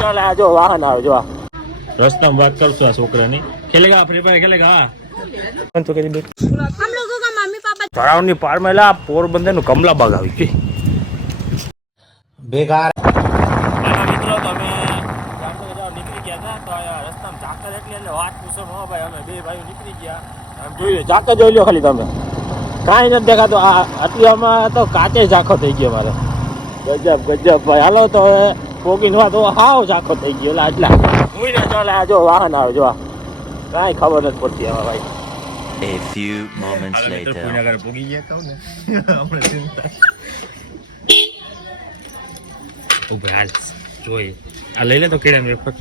ચાલે આ જો વાહન આવે જો રસ્તામાં વાત કરશું આ છોકરાની. ખેલેગા ફ્રી ફાયર ખેલેગા તો કરી દે હમ લોકો કા મમ્મી પાપા ધરાવની પાર મેલા પોરબંદરનું કમલાબાગ આવી ગઈ બેકાર મિત્રો તમે તો રસ્તામાં ઝાકર એટલે એટલે વાત પૂછો હો ભાઈ અમે બે ભાઈઓ નીકળી ગયા. જોઈ ઝાકર જોઈ લો ખાલી તમે. કાંઈ નથી દેખાતું. આ અત્યારમાં તો કાચે ઝાખો થઈ ગયો મારે. ગજબ ગજબ ભાઈ. હાલો તો હવે પોગી નવા તો હાવ ઝાખો થઈ ગયો એટલે આટલા હું ને ચાલે આ જો વાહન આવે જો આ કાંઈ ખબર નથી પડતી એમાં ભાઈ A few moments later. પોગી ગયા કહું ને ઉભે હાલ જોઈ આ લઈ લે તો કેળા વેફર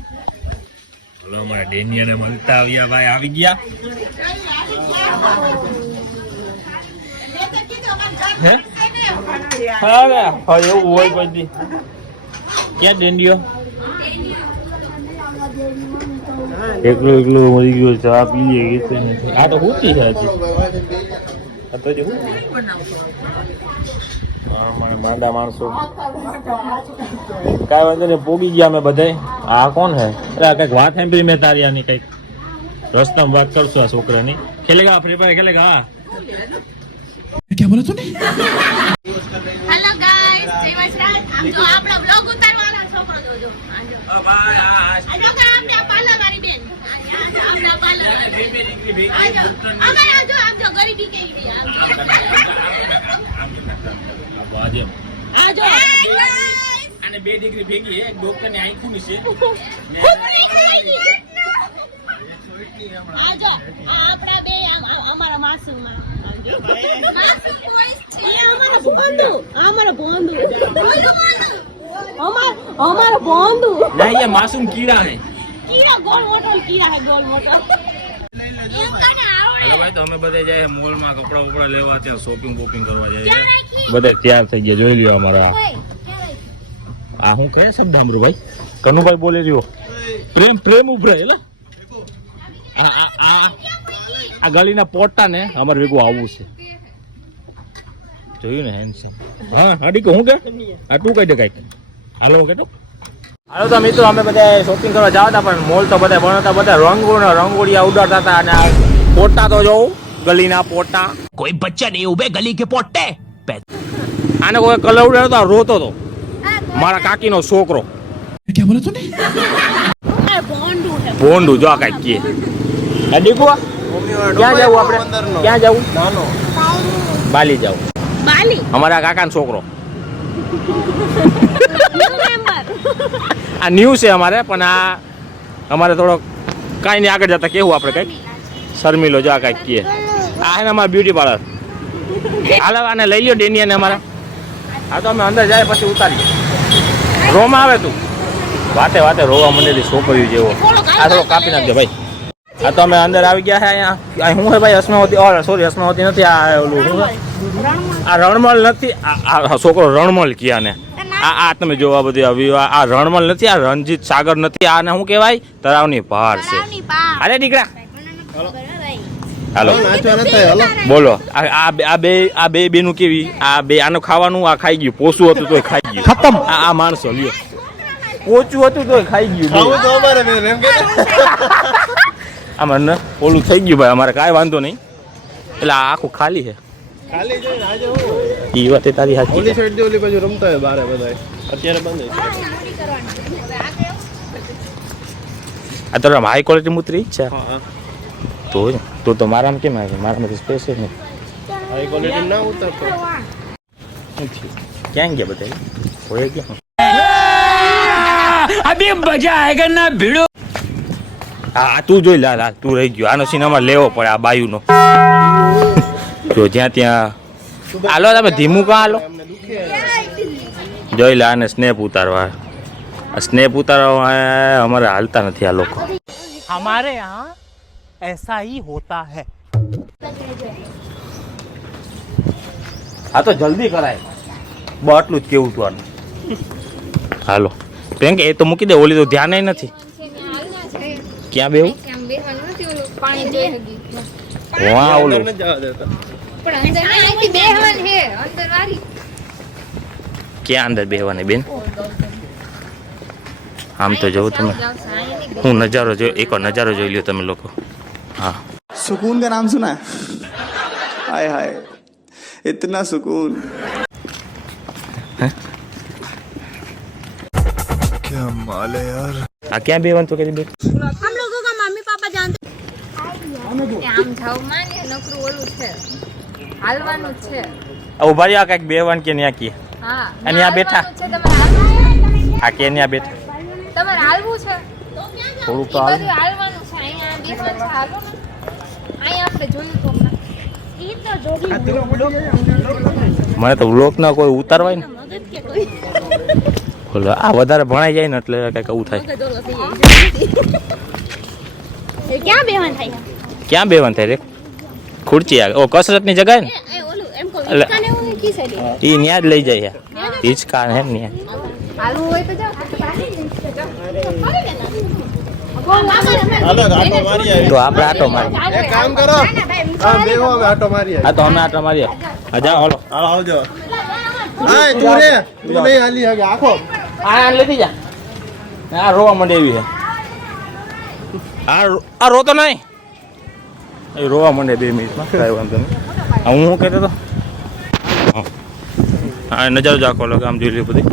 હલો અમારા ડેનિયાને મળતા આવ્યા ભાઈ આવી ગયા હે હા રે હા એવું હોય કોઈ દી ક્યાં ડેન્ડિયો? એકલો એકલો મરી ગયો ચા પી લે કે. આ તો હુતી છે હજી. આ તો જે માંદા માણસો. કાંઈ વાંધો નહીં પોગી ગયા અમે બધાય. આ કોણ હે? અરે આ કંઈક વાત સાંભળી મેં તારી આની કંઈક. રસ્તામાં વાત કરશું આ છોકરાની. ખેલેગા ફ્રી ફાયર ખેલેગા હા હેલો ગાઈસ જય વસરાજ આમ જો આપણો બ્લોગ ઉતારવાનો છોકરો જોજો આ આ પાર્લર વાળી બેન. આ પાર્લર અમારે ગરીબી કેવી. આજે. અને બે ડિગ્રી ભેગી એક ડોક્ટરની આંખું ની છે. આપણા બે અમારા માસૂમ. એ અમારા ભોંદુ, અમારા ભોંદુ. અમાર- અમારા ભોંદુ. ના એ માસૂમ કીડા હે. કીડા ગોળ મોટો ને કીડા હે ગોળ મોટો ભાઈ તો અમે બધે જાય મોલમાં કપડા બપડા લેવા ત્યાં શોપિંગ બોપિંગ કરવા જાય બધે તૈયાર થઈ ગયા જોઈ લ્યો અમારા આ. હું કહે છે ડામરું ભાઈ કનુભાઈ બોલી રહ્યો. પ્રેમ પ્રેમ ઉભરે એટલે આ આ આ આ ગલીના પોટા ને અમારે ભેગું આવવું છે. જોયું ને હેન્ડસમ. હા હાડી કહું કે? આ તું કહી દે કાંઈક. હાલો કેટલું હાલો તો મિત્રો અમે બધા શોપિંગ કરવા જાવ હતા પણ મોલ તો બધા ભણતા બધા રંગોળના રંગોળિયા ઉડાડતા હતા અને પોટા તો જોઉં ગલીના પોટા. કોઈ બચ્ચા નહીં ઉભે ગલી કે પોટે આને કોઈ કલર ઉડાડતો રોતો હતો મારા કાકીનો છોકરો. ક્યાં બોલે તું ભોંડું જો કાંઈ કીએ દીકુઆ ક્યાં જવું આપણે? ક્યાં જવું? બાલી જવું બાલી? અમારા કાકાનો છોકરો. આ ન્યૂ છે અમારે, પણ આ અમારે થોડોક કાંઈ નહીં આગળ જતા, કેવું આપણે કંઈક? શર્મિલો, જો આ કાંઈક કીએ. આ ને અમારા બ્યુટી પાર્લર હાલો, આને લઈ લ્યો ડેનિયાને અમારા. હા, તો અમે અંદર જાય પછી ઉતારીએ. રોમાં આવે તું? વાતે વાતે રોવા મંડેલી છોકરીઓ જેવો. આ થોડો કાપી નાખજો, ભાઈ. આ તો અમે અંદર આવી ગયા છે અહીંયા. આ શું છે ભાઈ? હસમાવતી ઓર સોરી હસમાવતી નથી આ ઓલું શું આ રણમલ નથી. આ આ છોકરો રણમલ કયા ને? આ આ તમે જો આ બધી આવી આ આ રણમલ નથી આ રણજીત સાગર નથી આને શું કહેવાય? તળાવની પહાડ છે. અરે દીકરા હાલો. બોલો. આ આ બે- આ બે આ બે બેનું કેવી આ બે આનું ખાવાનું આ ખાઈ ગયું. પોસું હતું તોય ખાઈ ગયું. ખતમ. આ આ માણસો લ્યો. પોચું હતું તોય ખાઈ ગયું. બે. આમાં ઓલું થઈ ગયું ભાઈ અમારે કાંઈ વાંધો નહીં એટલે આ આખું ખાલી છે ખાલી છે આજે હું એ વાત તારી હાચી ઓલી સાઈડ ઓલી બાજુ રમતા હોય બારે બધા અત્યારે બંધ આ તો હાઈ ક્વોલિટી મૂત્રી ઈચ્છા તો તો તો મારામાં કેમ આવે મારામાં સ્પેસ જ નહીં હાઈ ક્વોલિટી ના ઉતરતો ક્યાં ગયા બધા હોય ક્યાં અભી મજા આયેગા ના ભીડો હા આ તું જોઈ લા લા તું રહી ગયો આનો સિનેમા લેવો પડે આ બાયુનો જો જ્યાં ત્યાં હાલો તમે ધીમું કાં હાલો અમને દુખે જોઈ લે આને સ્નેપ ઉતારવા આ સ્નેપ ઉતારવા અમારે હાલતા નથી આ લોકો हमारे यहाँ ऐसा ही होता है આ તો જલ્દી કરાય બસ આટલું જ કેવું તું આને હાલો કેમ કે એ તો મૂકી દે ઓલી તો ધ્યાન નથી ક્યાં બેવું પાણી જોઈ હગી વાહ અંદર ઓલું નથી જવા દેતા પણ અંદર અહીંથી બેહવાન હે અંદર વારી ક્યાં અંદર બેહવાની બેન આમ તો જવું તમે હું નજારો જોઈ એકવાર નજારો જોઈ લ્યો તમે લોકો હા सुकून का नाम सुना है हाय हाय इतना सुकून આ ક્યાં બેવાનું તો કદી બે हम लोगों का मम्मी पापा जानते એ આમ જાવમાં નકરું ઓલું છે. હાલવાનું છે. આ ઊભા રહ્યા કાંઈક બેવાનું કે ન્યા કી હા અને આ બેઠા? હાલવાનું છે તમારે આ કે ન્યા બેઠા? તમારે હાલવું છે? થોડુંક તો હાલવાનું છે અહીંયા બેસવાનું છે હાલો અહીંયા આપણે જોયું તો હમણાં. ઈ તો જોડી મને તો વ્લોગ ના કોઈ ઉતારવાય ને. બોલો આ વધારે ભણાઈ જાય ને એટલે કંઈક આવું થાય. ક્યાં બેહવાન થાય? ક્યાં બેવન થાય રે? ખુરચી આગળ. ઓ કસરતની જગ્યા ને? ઓલું એમ એટલે- એ ન્યા જ લઈ જાય હિંચકા હે ને ન્યા તો આપણે આટો મારી એક કામ કરો. હા બેહો અમે આટો મારી આવી હા તો અમે આટો મારીએ. હા જાઓ હાલો. હાલો આવજો હા તું રે. તું નહીં હાલી હગે આખો. આ લેતી જા. આ રોવા માંડે એવી છે. આ આ રોતો નહીં? એ રોવા મને બે મિનિટમાં કાંઈ વાંધો નહીં. હું શું કહેતો હતો? હા. નજારો જાખો આખો આમ જોઈ લે બધી.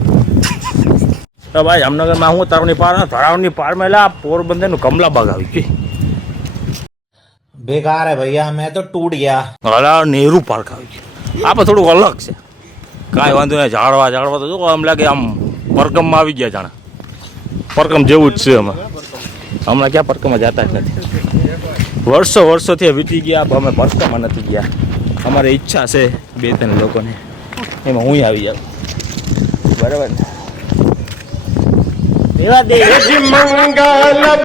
તો ભાઈ જામનગરમાં હું તારોની પાર ધરાવની પારમાં એટલે પોરબંદરનું કમલાબાગ આવી છે બેકાર હે ભૈયા મેં તો તૂટ ગયા હલા નેહરુ પાર્ક આવી છે આ પણ થોડું અલગ છે. કાંઈ વાંધો નહીં ઝાડવા ઝાડવા તો જો આમ લાગે આમ પરકમમાં આવી ગયા જાણે. પરકમ જેવું જ છે અમે હમણાં ક્યાં પરકમમાં જતા જ નથી. વર્ષો વર્ષોથી વીતી ગયા પણ અમે પરકમમાં નથી ગયા. અમારે ઈચ્છા છે બે ત્રણ લોકોને. એમાં હું આવી જાઉં. બરાબર દેવા દે. મંગલ